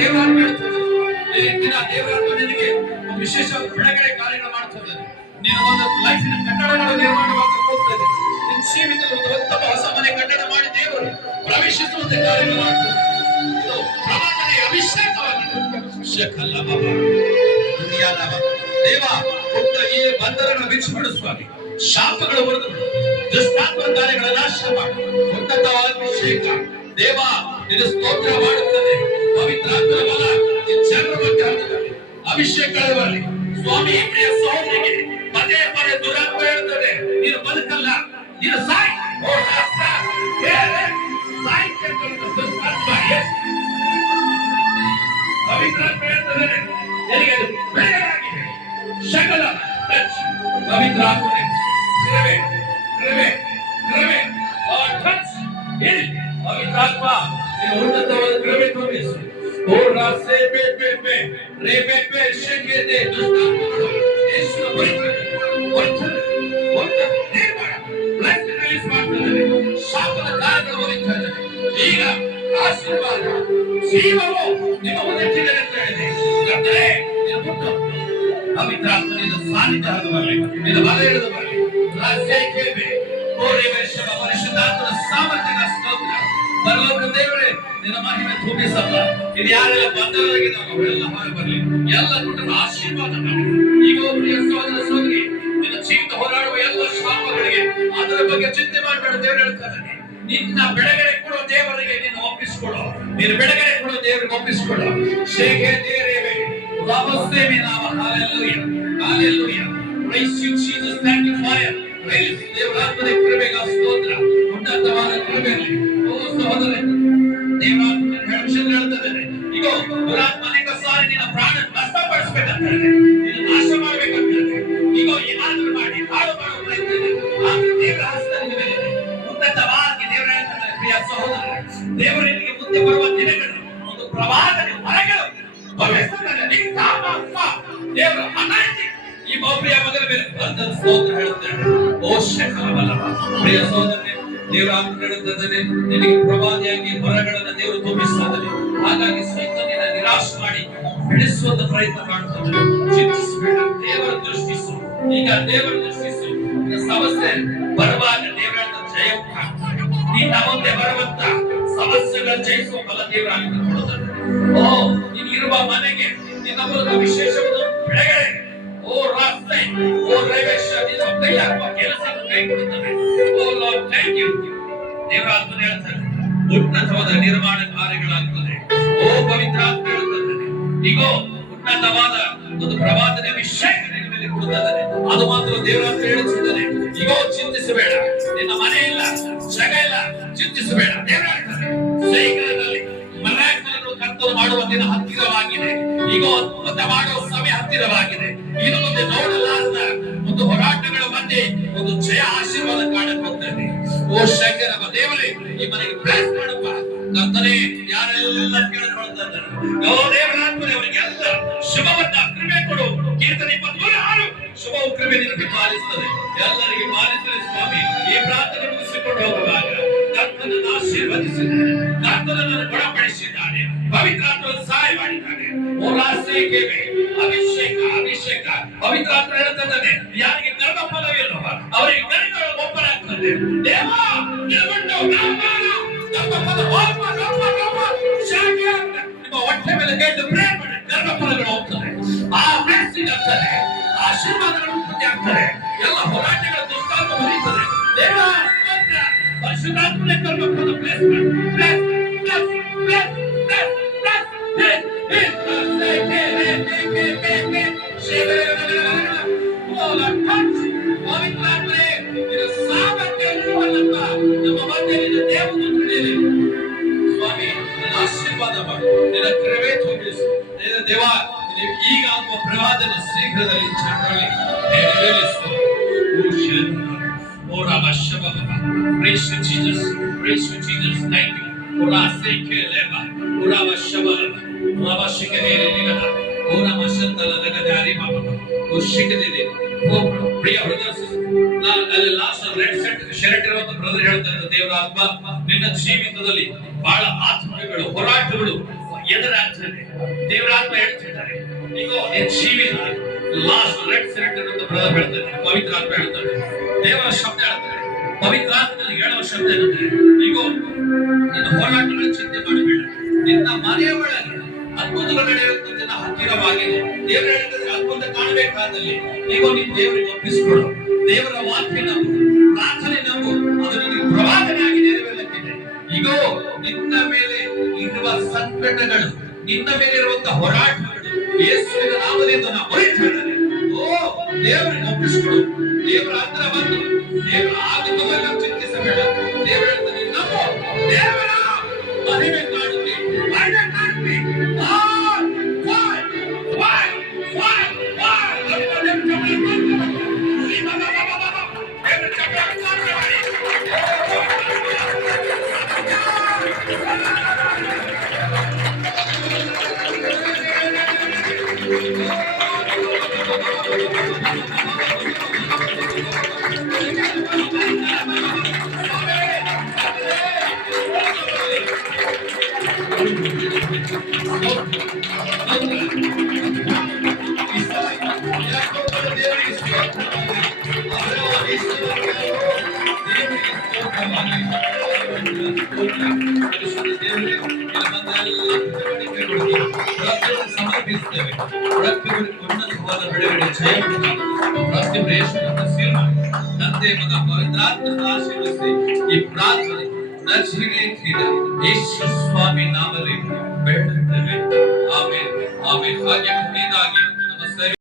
ದೇವರಾತ್ಮ ಹೇಳ್ತದೆ. ಈ ದಿನ ದೇವರಾತ್ಮ ನಿನಗೆ ಒಂದು ವಿಶೇಷ ಬಿಡುಗಡೆ ಕಾರ್ಯಗಳು ಮಾಡ್ತದೆ. ನಿನ್ನ ಒಂದು ಲೈಫಿನ ಕಟ್ಟಡಗಳು ನಿರ್ಮಾಣವಾಗಕ್ಕೆ ಹೋಗ್ತದೆ. ನಿನ್ನ ಜೀವಿತದಲ್ಲಿ ಒಂದು ಉತ್ತಮ ಹೊಸ ಮನೆ ಕಟ್ಟಡ ಮಾಡಿ ದೇವರು ಪ್ರವೇಶಿಸುವಂತೆ ಕಾರ್ಯಗಳು ಮಾಡ್ತದೆ. ಇದು ಪ್ರವಾದನೆ ಅಭಿಷೇಕವಾಗಿದೆ. ಶಕಲ ಬಾಬಾ ದುನಿಯಾದ ದೇವ ಪುಟ್ಟ ಈ ಬಂಧನಗಳನ್ನು ಬಿಚ್ಚಿಬಿಡು ಸ್ವಾಮಿ. ಶಾಪಗಳು ಹೊರದು ದುಷ್ಟಾತ್ಮ ಕಾರ್ಯಗಳ ನಾಶ ಮಾಡು. ಉನ್ನತವಾದ ಅಭಿಷೇಕ ದೇವ ನಿನ್ನ ಸ್ತೋತ್ರ ಮಾಡುತ್ತದೆ. ಪವಿತ್ರಾತ್ಮ ಬಲ ನಿನ್ನ ಜನರ ಬಗ್ಗೆ ಹರಿಯುತ್ತದೆ. ಅಭಿಷೇಕಗಳು ಬರಲಿ ಸ್ವಾಮಿ. ಪ್ರಿಯ ಸಹೋದರಿಗೆ ಪದೇ ಪದೇ ದುರಾತ್ಮ ಹೇಳುತ್ತದೆ, ನೀನು ಬದುಕಲ್ಲ, ನೀನು ಸಾಯ್. ಓ ಪವಿತ್ರಾತ್ಮ ಹೇಳ್ತದೆ ನಿನಗೆ ಬೆಳೆಯಾಗಿದೆ. ಶಕಲ ಪವಿತ್ರಾತ್ಮನೆ ಕೃಪೆ ಕೃಪೆ ಕೃಪೆ ಪವಿತ್ರಾತ್ಮ ನೀನು ಉನ್ನತವಾದ ಕೃಪೆ ತೋರಿಸು. ಓ ರಾಸೆ ಪೆ ಪೆ ಪೆ ರೇ ಪೆ ಪೆ ಶೆಕೆದೆ ದುಷ್ಟಾತ್ಮಗಳು ಯೇಸುವಿನ ಹೊರತುಪಡಿಸಿ ನಿರ್ಮಾಣ ಬ್ಲೆಸ್ ರಿಲೀಸ್ ಮಾಡ್ತಾರೆ. ಶಾಪದ ಕಾರ್ಯಗಳು ಹೊರತಾರೆ. ಈಗ ಆಶೀರ್ವಾದ ಜೀವವು ನಿಮ್ಮ ಮುಂದಿಟ್ಟಿದೆ ಅಂತ ಹೇಳಿದೆ. ಕರ್ತನೇ ನಿನ್ನ ಪುಟ್ಟು ಪವಿತ್ರಾತ್ಮನಿಂದ ಸಾನ್ನಿಧ್ಯ ಹರಿದು ಬರಲಿ, ನಿನ್ನ ಬಲ ಇಳಿದು ಬರಲಿ. ರಾಸೇಕೇಬೆ ಕೋರೆವೇಶವ ಪರಿಶುದ್ಧಾತ್ಮನ ಸಾಮರ್ಥ್ಯದ ಸ್ತೋತ್ರ. ಪರಲೋಕ ದೇವರೇ ನಿನ್ನ ಮಹಿಮೆ ತುಂಬಿಸಲ್ಲ. ಇದು ಯಾರೆಲ್ಲ ಬಂಧನರಾಗಿದ್ದಾರೋ ಅವರೆಲ್ಲ ಹೊರ ಬರಲಿ. ಎಲ್ಲ ಕುಟುಂಬ ಆಶೀರ್ವಾದ ಮಾಡಿ. ಈಗ ಪ್ರಿಯ ಸಹೋದರ ಸಹೋದರಿ ನಿನ್ನ ಜೀವಿತ ಹೋರಾಡುವ ಎಲ್ಲ ಶಾಪಗಳಿಗೆ ಅದರ ಬಗ್ಗೆ ಚಿಂತೆ ಮಾಡಬೇಡ. ದೇವರು ಹೇಳ್ತಾರೆ ನಿನ್ನ ಬೆಳಗಡೆ ಕೊಡೋ ದೇವರಿಗೆ ನಿನ್ನ ಒಪ್ಪಿಸಿಕೊಡು. ನಿನ್ನ ಬೆಳಗಡೆ ಕೊಡೋ ದೇವರಿಗೆ ಒಪ್ಪಿಸಿಕೊಡು. ಶೇಖೆ ದೇವರೇ ನಮಸ್ತೆ ನಾಮ hallelujah hallelujah. Praise you Jesus. Thank you for praise. ದೇವರಾತ್ಮನ ಕೃಪೆಗೆ ಸ್ತೋತ್ರ. ಉನ್ನತವಾದ ಕೃಪೆಗೆ ಓ ಸಹೋದರ ದೇವರಾತ್ಮನ ಹೇಳ್ತದೆ ಈಗ ದುರಾತ್ಮ ಅನೇಕ ಸಾರಿ ನಿನ್ನ ಪ್ರಾಣ ನಷ್ಟಪಡಿಸಬೇಕಂತ ಹೇಳಿದೆ, ನಿನ್ನ ನಾಶ ಮಾಡಬೇಕಂತ ಹೇಳಿದೆ. ಈಗ ಏನಾದರೂ ಮಾಡಿ ಹಾಳು ಮಾಡುವ ಪ್ರಯತ್ನ ಇದೆ. ಆದ್ರೆ ದೇವರ ಹಸ್ತ ನಿನ್ನ ಮೇಲೆ ಇದೆ. ಉನ್ನತವಾಗಿ ದೇವರ ಹೇಳ್ತಾರೆ ಪ್ರಿಯ ಸಹೋದರ, ದೇವರಿಗೆ ಮುಂದೆ ಬರುವ ದಿನಗಳು ಒಂದು ಪ್ರವಾದನೆ ಹೊರಗಳು ದೇವರ ಅನಾಯಿತಿ ಈ ಬಹುಪ್ರಿಯ ಮಗನ ಮೇಲೆ ಬಂದ ಸ್ತೋತ್ರ ಹೇಳುತ್ತೇನೆ. ಓ ಶಕಲಬಲ ಪ್ರಿಯ ಸಹೋದರನೇ, ದೇವರ ಹೇಳುತ್ತದೆ ನಿನಗೆ ಪ್ರವಾದಿಯಾಗಿ ಹೊರಗಳನ್ನು ದೇವರು ತುಂಬಿಸುತ್ತದೆ. ಹಾಗಾಗಿ ಸೈತಾನನ ನಿರಾಶೆ ಮಾಡಿ ಬೆಳೆಸುವಂತ ಪ್ರಯತ್ನ ಮಾಡುತ್ತದೆ. ಚಿಂತಿಸಬೇಡ, ದೇವರ ದೃಷ್ಟಿಸು. ಈಗ ದೇವರ ದೃಷ್ಟಿಸು. ಸಮಸ್ಯೆ ಬರುವಾಗ ದೇವರ ಜಯ ನಿನ್ನ ಮುಂದೆ ಬರುವಂತ ಸಮಸ್ಯೆಗಳ ಜಯಿಸುವ ಬಲ ದೇವರ ಕೊಡುತ್ತದೆ. ಓ ನೀನಿರುವ ಮನೆಗೆ ನಿನ್ನ ಮೂಲಕ ವಿಶೇಷವಾದ ಬೆಳೆಗಳೇ ಓ ರಾಸ್ತೆ ಓ ರೇವೇಶ ನಿನ್ನ ಕೈ ಹಾಕುವ ಕೆಲಸ ಕೈ ಕೊಡುತ್ತದೆ. ಓ ಲಾರ್ಡ್ ಥ್ಯಾಂಕ್ ಯು. ದೇವರಾತ್ಮ ಹೇಳ್ತಾರೆ ಉನ್ನತವಾದ ನಿರ್ಮಾಣ ಕಾರ್ಯಗಳಾಗುತ್ತದೆ. ಓ ಪವಿತ್ರ ಆತ್ಮ ಹೇಳುತ್ತದೆ ಈಗ ಉನ್ನತವಾದ ಒಂದು ಪ್ರವಾದನೆ ಅಭಿಷೇಕ ನಿನ್ನ ಮೇಲೆ ಕೊಡುತ್ತದೆ. ಅದು ಮಾತ್ರ ದೇವರಾತ್ಮ ಹೇಳುತ್ತಿದ್ದಾನೆ. ಈಗ ಚಿಂತಿಸಬೇಡ, ನಿನ್ನ ಮನೆ ಇಲ್ಲ, ಜಾಗ ಇಲ್ಲ, ಚಿಂತಿಸಬೇಡ. ದೇವರ ಹೇಳ್ತಾರೆ ಶೀಘ್ರದಲ್ಲಿ ಮರಾಠರನ್ನು ಕರ್ತರು ಮಾಡುವ ದಿನ ಹತ್ತಿರವಾಗಿದೆ. ಈಗ ಅದ್ಭುತ ಮಾಡುವ ಸಮಯ ಹತ್ತಿರವಾಗಿದೆ. ಇನ್ನು ಮುಂದೆ ನೋಡಲಾರದ ಒಂದು ಹೋರಾಟಗಳ ಮಧ್ಯೆ ಒಂದು ಜಯ ಆಶೀರ್ವಾದ ಕಾಣಕ್ಕೆ ಹೋಗ್ತದೆ. ಓ ಶಂಕರ ದೇವರೇ ಈ ಮನೆಗೆ ಬ್ಲೆಸ್ ಮಾಡಪ್ಪ. ಕರ್ತನೇ ಯಾರೆಲ್ಲ ಕೇಳಿಕೊಳ್ತಾ ಇದ್ದಾರೆ ಓ ದೇವರಾತ್ಮನೇ ಅವರಿಗೆಲ್ಲ ಶುಭವನ್ನ ಕೃಪೆ ಕೊಡು. ಕೀರ್ತನೆ 23:6 ಶುಭವು ಕೃಪೆ ನಿನಗೆ ಪಾಲಿಸುತ್ತದೆ. ಎಲ್ಲರಿಗೆ ಪಾಲಿಸಲಿ ಸ್ವಾಮಿ. ಈ ಪ್ರಾರ್ಥನೆ ಮುಗಿಸಿಕೊಂಡು ಹೋಗುವಾಗ ಕರ್ತನನ್ನು ಆಶೀರ್ವದಿಸಿದ್ದಾನೆ, ಕರ್ತನನ್ನು ಗುಣಪಡಿಸಿದ್ದಾನೆ, ಪವಿತ್ರಾತ್ಮ ಸಹಾಯ ಮಾಡಿದ್ದಾನೆ. ಓಲಾಸೇಕೇವೆ ಅಭಿಷೇಕ ಅಭಿಷೇಕ ಪವಿತ್ರಾತ್ಮ ಹೇಳ್ತಿದ್ದಾನೆ ಯಾರಿಗೆ ಗರ್ಭಫಲವಿಲ್ಲವ ಅವರಿಗೆ ಗರ್ಭಗಳ ಒಬ್ಬರಾಗ್ತದೆ. ದೇವ ನಿಮ್ಮ ಹೊಟ್ಟೆ ಮೇಲೆ ಕೇಳಿದ ಪ್ರೇಮ ಮಾಡಿ ಗರ್ಭಫಲಗಳು ಹೋಗ್ತದೆ. ಆ ಬ್ಲೆಸ್ಸಿಂಗ್ ಆಗ್ತದೆ, ಆಶೀರ್ವಾದಗಳು ಉತ್ಪತ್ತಿ ಆಗ್ತದೆ. ಎಲ್ಲ ಹೋರಾಟಗಳ ದುಷ್ಟಾತ್ಮ ಬರೀತದೆ. ದೇವ ಪರಿಶುದ್ಧಾತ್ಮನೇ ಗರ್ಭಫಲ ಬ್ಲೆಸ್ ಮಾಡಿ bless bless bless bless bless ಆಶೀರ್ವಾದ ಮಾಡಿ ನಿನ್ನ ಕೃಪೆ ತೋರಿಸು. ದೇವ ಈಗ ಆಗುವ ಪ್ರವಾದನೆ ಶೀಘ್ರದಲ್ಲಿ ಜನರಲ್ಲಿ ನೆರವೇರಿಸು. ಓ ರಾಮ ಶಬ praise you Jesus, praise you Jesus, thank you. ಓ ಸೇಕೆಲೆಬ ಓ ರಾಮ ಶಬ ರಾಮ ಶಿಕನೇರೆ ನಿಗದ ಓ ರಾಮ ಶಂತಲ ನಗದಾರಿ ಬಾಬಾ ಓ ಶಿಕನೇರೆ ಓ ಪ್ರಿಯ ಬ್ರದರ್ಸ್ ಅಲ್ಲಿ ಲಾಸ್ಟ್ ರೆಡ್ ಶರ್ಟ್ ಇರುವಂತ ಬ್ರದರ್ ಹೇಳ್ತಾರೆ ದೇವರ ಆತ್ಮ ನಿನ್ನ ಜೀವಿತದಲ್ಲಿ ಬಹಳ ಆತ್ಮಗಳು ಹೋರಾಟಗಳು ಎದುರಾಗ್ತದೆ. ದೇವರಾತ್ಮ ಹೇಳ್ತಿದ್ದಾರೆ, ಈಗ ನಿನ್ನ ಜೀವಿತ ಲಾಸ್ಟ್ ರೆಡ್ ಸಿಲಿಂಡರ್ ಅಂತ ಬ್ರದರ್ ಹೇಳ್ತಾರೆ, ಪವಿತ್ರ ಆತ್ಮ ಹೇಳ್ತಾರೆ, ದೇವರ ಶಬ್ದ ಹೇಳ್ತಾರೆ. ಪವಿತ್ರ ಆತ್ಮದಲ್ಲಿ ಹೇಳುವ ಶಬ್ದ ಏನಂದ್ರೆ, ಈಗ ನಿನ್ನ ಹೋರಾಟಗಳ ಚಿಂತೆ ಮಾಡಬೇಡ, ನಿನ್ನ ಮನೆಯ ಒಳಗೆ ಅದ್ಭುತಗಳು ನಡೆಯುವಂತ ನಿನ್ನ ಹತ್ತಿರವಾಗಿದೆ. ದೇವರು ಹೇಳಿದ್ರೆ ಅದ್ಭುತ ಕಾಣಬೇಕಾದಲ್ಲಿ ಈಗ ನೀನು ದೇವರಿಗೆ ಒಪ್ಪಿಸಿಕೊಡು. ದೇವರ ವಾಕ್ಯ ನಂಬು, ಪ್ರಾರ್ಥನೆ ನಂಬು, ಅದು ನಿನಗೆ ಪ್ರವಾದನೆಯಾಗಿ ನೆರವೇರಲಿದೆ. ಈಗ ನಿನ್ನ ಮೇಲೆ ಇರುವ ಸಂಕಟಗಳು, ನಿನ್ನ ಮೇಲೆ ಇರುವಂತಹ ಹೋರಾಟಗಳು ಯೇಸುವಿನ ನಾಮದಿಂದ ನಾವು ಹೊರಟಿದ್ದೇವೆ. ಓ ದೇವರಿಗೆ ಒಪ್ಪಿಸಿಕೊಡು. ದೇವರ ಹತ್ರ ಬಂದು ದೇವರ ಆಗುತ್ತವೆಲ್ಲ ಚಿಂತಿಸಬೇಡ. ದೇವರ ನಂಬು, ದೇವರ ಮಹಿಮೆ ಕಾಣುತ್ತೆ, ಮಹಿಮೆ ಕಾಣುತ್ತೆ. ಸಮರ್ಪಿಸುತ್ತೇವೆ. ಉನ್ನತವಾದ ಬಿಡುಗಡೆ ಜಯ ತಂದೆ ಮಗ ಪವಿತ್ರಾತ್ಮನ ಆಶೀರ್ವದಿಸಿ ಈ ಪ್ರಾರ್ಥನೆ ನಜರೇತಿನ ಯೇಸು ಸ್ವಾಮಿ ನಾಮದಲ್ಲಿ ಬೇಡುತ್ತೇವೆ. Amen amen. ಹಾಗೆ ಮುಂದಿನಾಗಿ